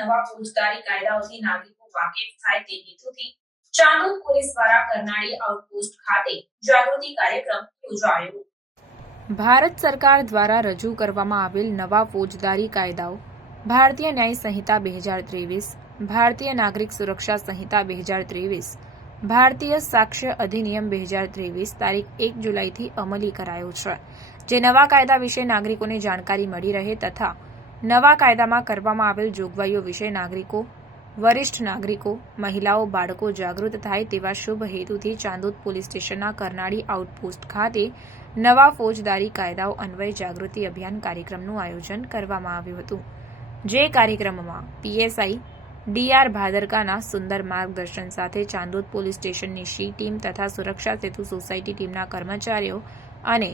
નવા ફોજદારી કાયદાઓથી નાગરિકો વાકેફ થાય તે હેતુથી ચાંદોદ પોલીસ દ્વારા કરનાળી આઉટપોસ્ટ ખાતે જાગૃતિ કાર્યક્રમ યોજાયો. ભારત સરકાર દ્વારા રજૂ કરવામાં આવેલ નવા ફોજદારી કાયદાઓ, ભારતીય ન્યાય સંહિતા બે હજાર ત્રેવીસ, ભારતીય નાગરિક સુરક્ષા સંહિતા બે હજાર ત્રેવીસ, ભારતીય સાક્ષ્ય અધિનિયમ બે હજાર ત્રેવીસ તારીખ એક જુલાઈથી અમલી કરાયો છે. જે નવા કાયદા વિશે નાગરિકોને જાણકારી મળી રહે તથા નવા કાયદામાં કરવામાં આવેલ જોગવાઈઓ વિશે નાગરિકો, વરિષ્ઠ નાગરિકો, મહિલાઓ, બાળકો જાગૃત થાય તેવા શુભ હેતુથી ચાંદોદ પોલીસ સ્ટેશનના કરનાળી આઉટપોસ્ટ ખાતે નવા ફોજદારી કાયદાઓ અન્વય જાગૃતિ અભિયાન કાર્યક્રમનું આયોજન કરવામાં આવ્યું હતું. જે કાર્યક્રમમાં પીએસઆઈ ડીઆર ભાદરકાના સુંદર માર્ગદર્શન સાથે ચાંદોદ પોલીસ સ્ટેશનની શી ટીમ તથા સુરક્ષા સેતુ સોસાયટી ટીમના કર્મચારીઓ અને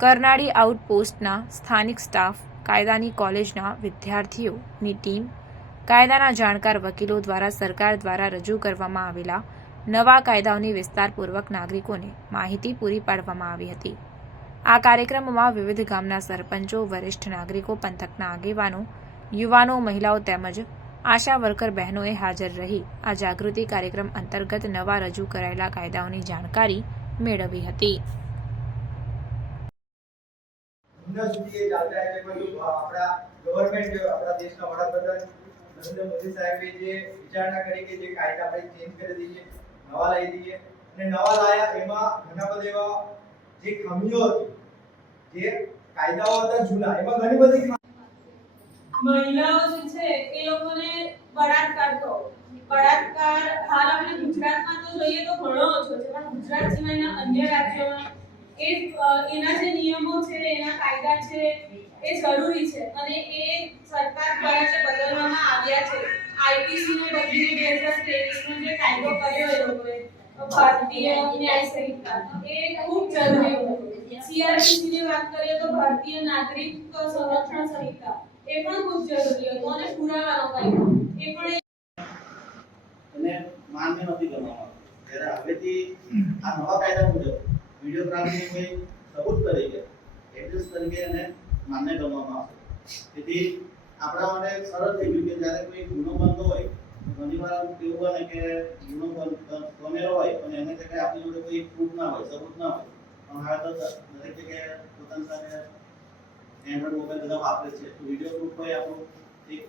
કરનાળી આઉટપોસ્ટના સ્થાનિક સ્ટાફ કાયદાની કોલેજના વિદ્યાર્થીઓની ટીમ, કાયદાના જાણકાર વકીલો દ્વારા સરકાર દ્વારા રજૂ કરવામાં આવેલા નવા કાયદાઓની વિસ્તારપૂર્વક નાગરિકોને માહિતી પૂરી પાડવામાં આવી હતી. આ કાર્યક્રમમાં વિવિધ ગામના સરપંચો, વરિષ્ઠ નાગરિકો, પંથકના આગેવાનો, યુવાનો, મહિલાઓ તેમજ આશા વર્કર બહેનોએ હાજર રહી આ જાગૃતિ કાર્યક્રમ અંતર્ગત નવા રજૂ કરાયેલા કાયદાઓની જાણકારી મેળવી હતી. હમણાં સુધી એ ચાલતા છે બધું આપણા ગવર્મેન્ટ આપણા દેશના વડાપ્રધાન નરેન્દ્ર મોદી સાહેબે જે વિચારણા કરી કે જે કાયદા આપણે ચેન્જ કરી દઈએ, નવા લાવી દઈએ, અને નવા લાયા એમાં ઘણા બધા એવા જે ખામીઓ હતી, જે કાયદાઓ હતા જૂના, એમાં ઘણી બધી મહિલાઓ જે છે, એ લોકોને બળાત્કાર તો બળાત્કાર હાલ આપણે ગુજરાતમાં તો જોઈએ તો ઘણો ઓછો છે, પણ ગુજરાત સિવાયના અન્ય રાજ્યોમાં એ એના જે નિયમો છે, એના કાયદા છે, એ જરૂરી છે. અને એ સરકાર દ્વારા જે બદલવામાં આવ્યા છે આઈપીસી ને બદલીને બે હજાર ત્રેવીસનો જે કાયદો કર્યો એ લોકોએ ભારતીય ન્યાય સંહિતા, એ ખૂબ જરૂરી હતું સીઆરપીસી ની વાત કરીએ તો ભારતીય નાગરિક સંરક્ષણ સંહિતા, એ પણ ખૂબ જરૂરી હતું અને પુરાવાનો કાયદો એ પણ અને માન્ય નથી કરવામાં ત્યારે હવેથી આ નવા કાયદા મુજબ વિડીયોગ્રાફીની કોઈ સબૂત તરીકે એવિડન્સ તરીકે એને માન્ય ગણવામાં આવશે. તેથી આપણા માટે સરળ થઈ ગયું કે જ્યારે કોઈ ગુનો બનતો હોય, ઘણીવાર ઘણી એવું બને કે ગુનો બન- બન- બનેલો હોય, પણ એને જગ્યાએ આપણી જોડે કોઈ પ્રૂફ ના હોય, સબૂત ના હોય, પણ હવે તો દરેક જગ્યાએ પોતાની સાથે એન્ડ્રોઈડ મોબાઈલ બધા વાપરે છે. વીડિયો પ્રૂફ હોય આપણું એક